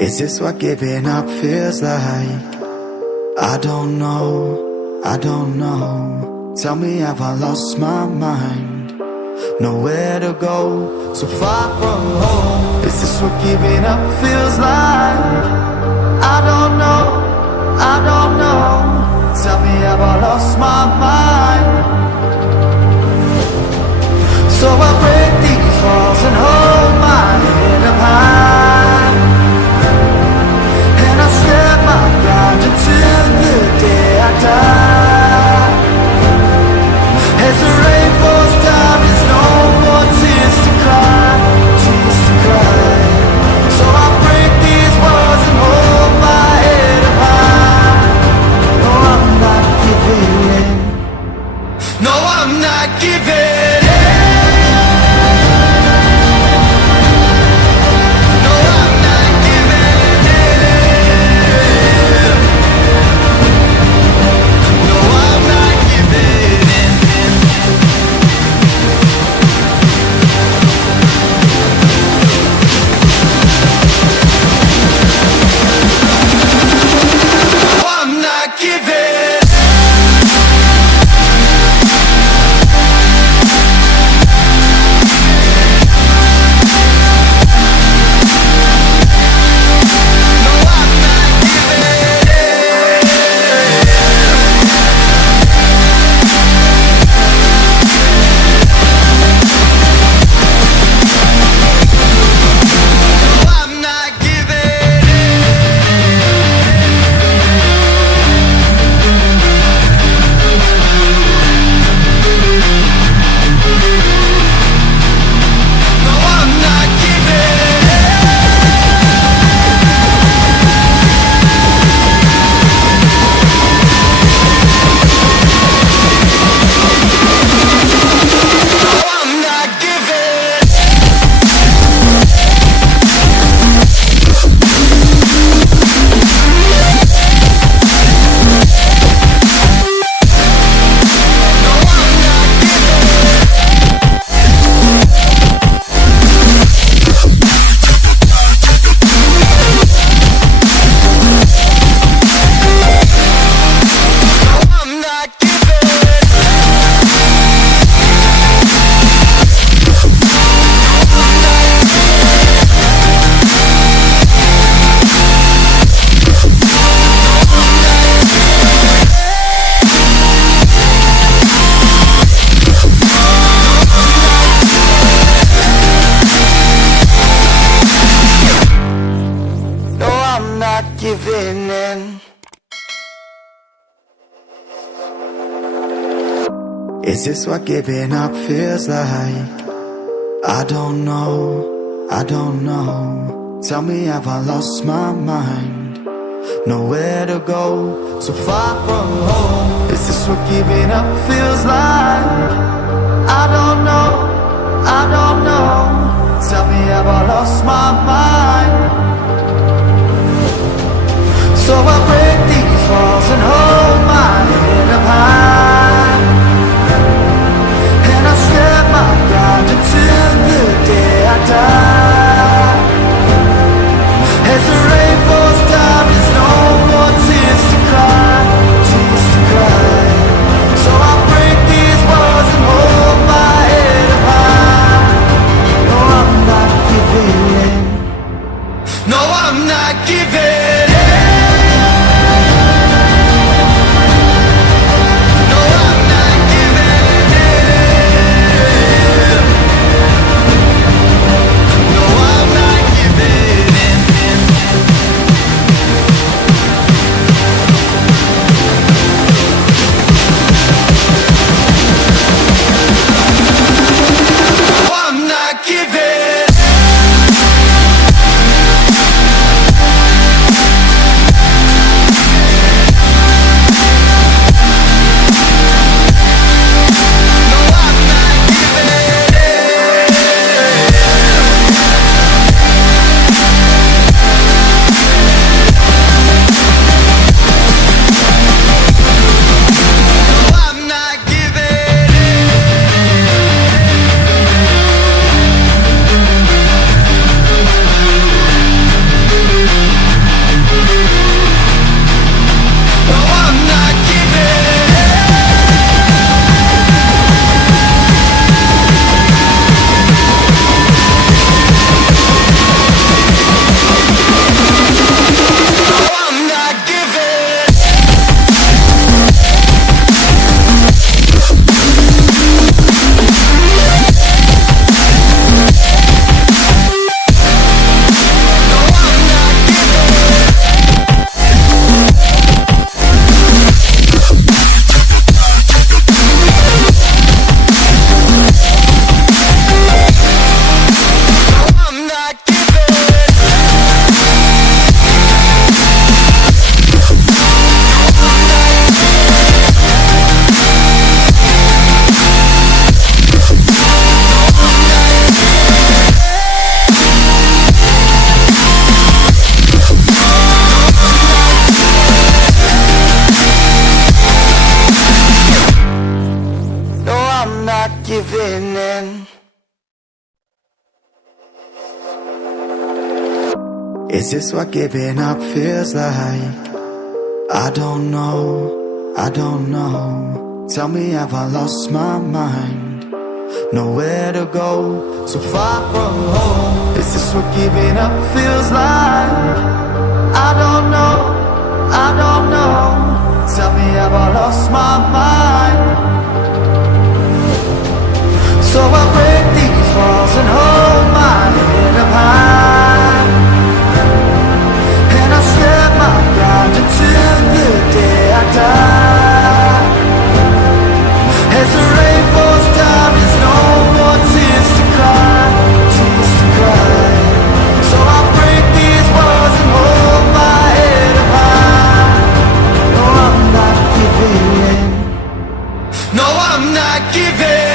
Is this what giving up feels like? I don't know, I don't know. Tell me, have I lost my mind? Nowhere to go, so far from home. Is this what giving up feels like? I don't know, I don't know. Tell me, have I lost my mind? So I break these walls and hold my head up high, and I step my ground until the day I die. As the rain falls down, there's no more tears to cry, tears to cry. So I break these walls and hold my head up high. No, I'm not giving in. No, I'm not giving in. Giving in. Is this what giving up feels like? I don't know, I don't know. Tell me, have I lost my mind? Nowhere to go, so far from home. Is this what giving up feels like? I don't know, I don't know. Tell me, have I lost my mind? So I break these walls and hold my head up high, and I step my ground until the day I die. As the rain falls down, there's no more tears to cry, tears to cry. So I break these walls and hold my head up high. No, I'm not giving in. not giving in. Is this what giving up feels like? I don't know, I don't know. Tell me, have I lost my mind? Nowhere to go, so far from home. Is this what giving up feels like? I don't know, I don't know. Tell me, have I lost my mind? So I break these walls and hold my head up high, and I step my ground until the day I die. As the rain falls down, there's no more tears to cry, tears to cry. So I break these walls and hold my head up high. No, I'm not giving in. No, I'm not giving in.